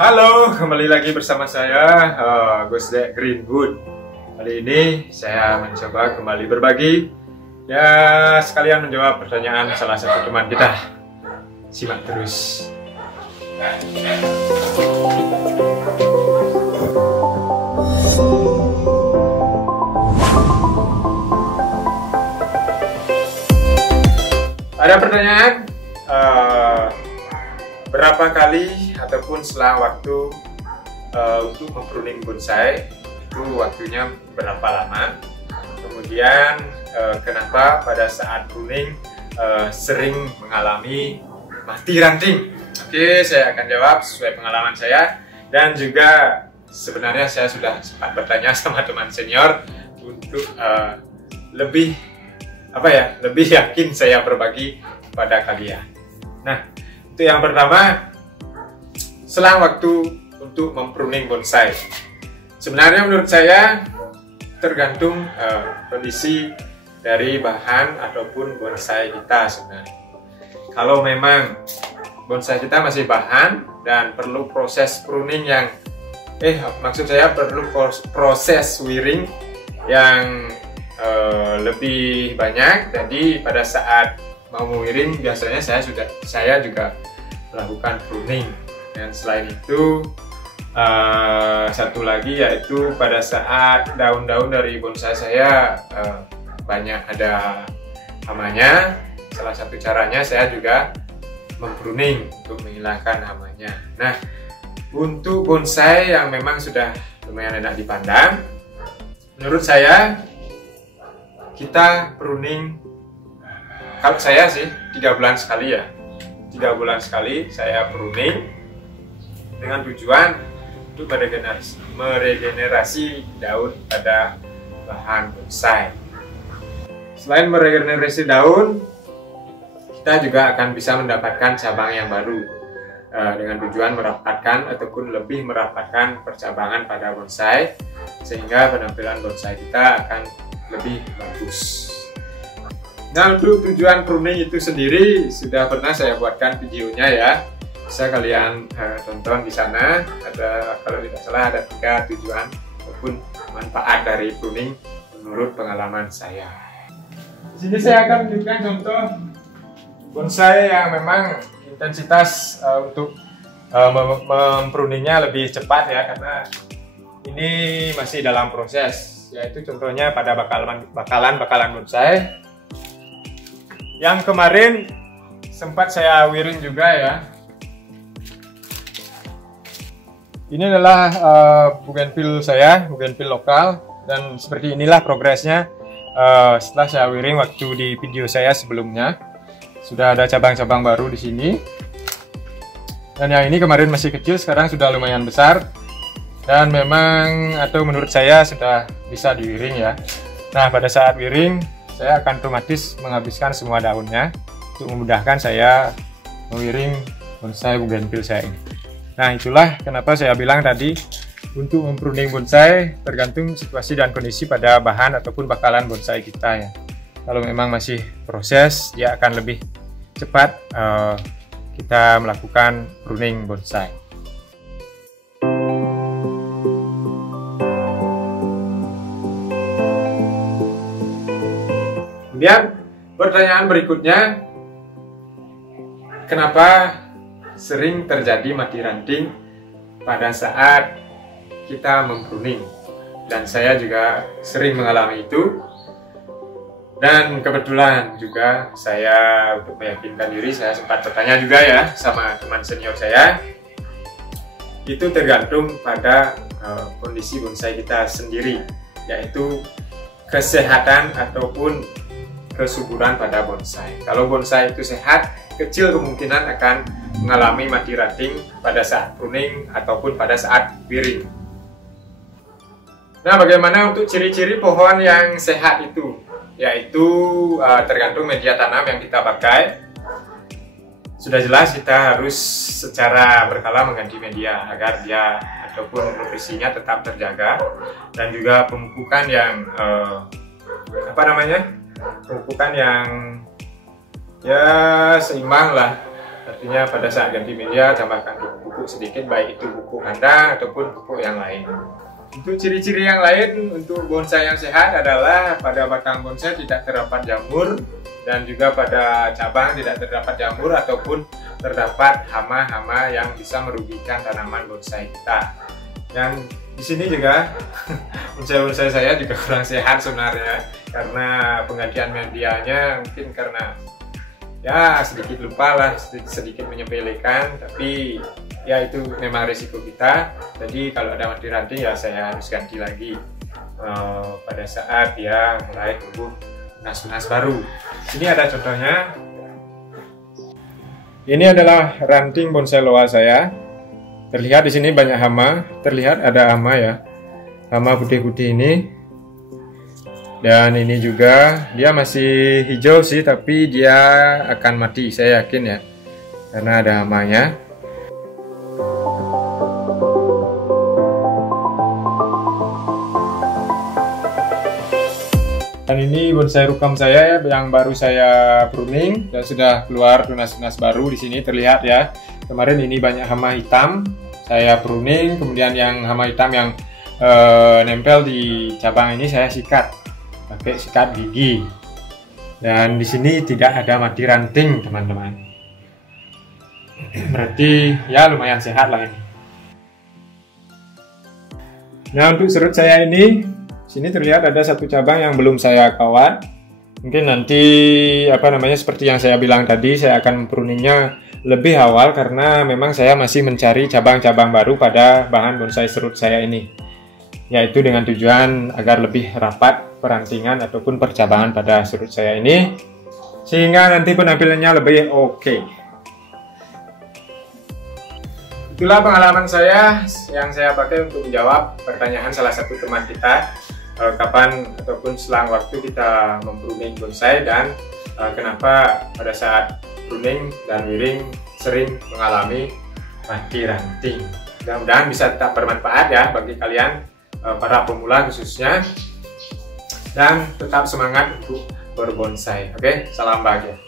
Halo, kembali lagi bersama saya, Gus Dek Greenwood. Kali ini saya mencoba kembali berbagi, ya sekalian menjawab pertanyaan salah satu teman kita. Simak terus. Ada pertanyaan, berapa kali ataupun selang waktu untuk mempruning bonsai itu waktunya berapa lama? Kemudian kenapa pada saat pruning sering mengalami mati ranting? Oke, saya akan jawab sesuai pengalaman saya, dan juga sebenarnya saya sudah sempat bertanya sama teman senior untuk lebih yakin saya berbagi kepada kalian. Nah, itu yang pertama, selang waktu untuk mempruning bonsai. Sebenarnya menurut saya tergantung kondisi dari bahan ataupun bonsai kita sebenarnya. Kalau memang bonsai kita masih bahan dan perlu proses pruning yang perlu proses wiring yang lebih banyak. Jadi pada saat mau wiring biasanya saya juga melakukan pruning. Dan selain itu satu lagi yaitu pada saat daun-daun dari bonsai saya banyak ada hamanya. Salah satu caranya saya juga mempruning untuk menghilangkan hamanya. Nah, untuk bonsai yang memang sudah lumayan enak dipandang, menurut saya kita pruning, kalau saya sih 3 bulan sekali ya. 3 bulan sekali saya pruning dengan tujuan untuk meregenerasi daun pada bahan bonsai. Selain meregenerasi daun, kita juga akan bisa mendapatkan cabang yang baru dengan tujuan merapatkan ataupun lebih merapatkan percabangan pada bonsai, sehingga penampilan bonsai kita akan lebih bagus. Nah, untuk tujuan pruning itu sendiri sudah pernah saya buatkan videonya ya. Bisa kalian tonton di sana. Ada, kalau tidak salah ada 3 tujuan ataupun manfaat dari pruning menurut pengalaman saya. Di sini saya akan menunjukkan contoh bonsai yang memang intensitas untuk mempruningnya lebih cepat ya, karena ini masih dalam proses. Yaitu contohnya pada bakalan bonsai yang kemarin sempat saya wiring juga ya. Ini adalah bougainville saya, bougainville lokal, dan seperti inilah progresnya setelah saya wiring waktu di video saya sebelumnya. Sudah ada cabang-cabang baru di sini, dan yang ini kemarin masih kecil, sekarang sudah lumayan besar. Dan memang atau menurut saya sudah bisa diwiring ya. Nah, pada saat wiring saya akan otomatis menghabiskan semua daunnya untuk memudahkan saya mewiring bonsai bougainville saya ini. Nah, itulah kenapa saya bilang tadi untuk mempruning bonsai tergantung situasi dan kondisi pada bahan ataupun bakalan bonsai kita ya. Kalau memang masih proses, dia akan lebih cepat kita melakukan pruning bonsai. Kemudian pertanyaan berikutnya, kenapa sering terjadi mati ranting pada saat kita mempruning? Dan saya juga sering mengalami itu. Dan kebetulan juga saya, untuk meyakinkan diri, saya sempat bertanya juga ya sama teman senior saya. Itu tergantung pada kondisi bonsai kita sendiri, yaitu kesehatan ataupun kesuburan pada bonsai. Kalau bonsai itu sehat, kecil kemungkinan akan mengalami mati ranting pada saat pruning ataupun pada saat wiring. Nah, bagaimana untuk ciri-ciri pohon yang sehat itu? Yaitu tergantung media tanam yang kita pakai. Sudah jelas kita harus secara berkala mengganti media agar dia ataupun nutrisinya tetap terjaga, dan juga pemupukan yang pemupukan yang ya seimbang lah. Artinya pada saat ganti media tambahkan pupuk pupuk sedikit, baik itu pupuk kandang ataupun pupuk yang lain. Untuk ciri-ciri yang lain untuk bonsai yang sehat adalah pada batang bonsai tidak terdapat jamur, dan juga pada cabang tidak terdapat jamur ataupun terdapat hama-hama yang bisa merugikan tanaman bonsai kita. Dan di sini juga bonsai-bonsai saya juga kurang sehat sebenarnya, karena penggantian medianya mungkin karena ya sedikit lupa lah, sedikit menyepelekan, tapi ya itu memang risiko kita. Jadi kalau ada mati ranting ya saya harus ganti lagi pada saat dia mulai tumbuh tunas-tunas baru. Ini ada contohnya. Ini adalah ranting bonsai loa saya. Terlihat di sini banyak hama, terlihat ada hama ya, hama putih-putih ini. Dan ini juga dia masih hijau sih, tapi dia akan mati saya yakin ya, karena ada hamanya. Dan ini bonsai rukam saya yang baru saya pruning dan sudah keluar tunas-tunas baru. Di sini terlihat ya. Kemarin ini banyak hama hitam, saya pruning, kemudian yang hama hitam yang nempel di cabang ini saya sikat pakai sikat gigi. Dan di sini tidak ada mati ranting, teman-teman. Berarti ya lumayan sehat lah ini. Nah, untuk serut saya ini, sini terlihat ada satu cabang yang belum saya kawat. Mungkin nanti seperti yang saya bilang tadi, saya akan pruningnya lebih awal karena memang saya masih mencari cabang-cabang baru pada bahan bonsai serut saya ini, yaitu dengan tujuan agar lebih rapat perantingan ataupun percabangan pada serut saya ini, sehingga nanti penampilannya lebih oke. Itulah pengalaman saya yang saya pakai untuk menjawab pertanyaan salah satu teman kita, kapan ataupun selang waktu kita mempruning bonsai dan kenapa pada saat pruning dan wiring sering mengalami mati ranting. Mudah-mudahan bisa tetap bermanfaat ya bagi kalian para pemula khususnya, dan tetap semangat untuk berbonsai. Oke, salam bahagia.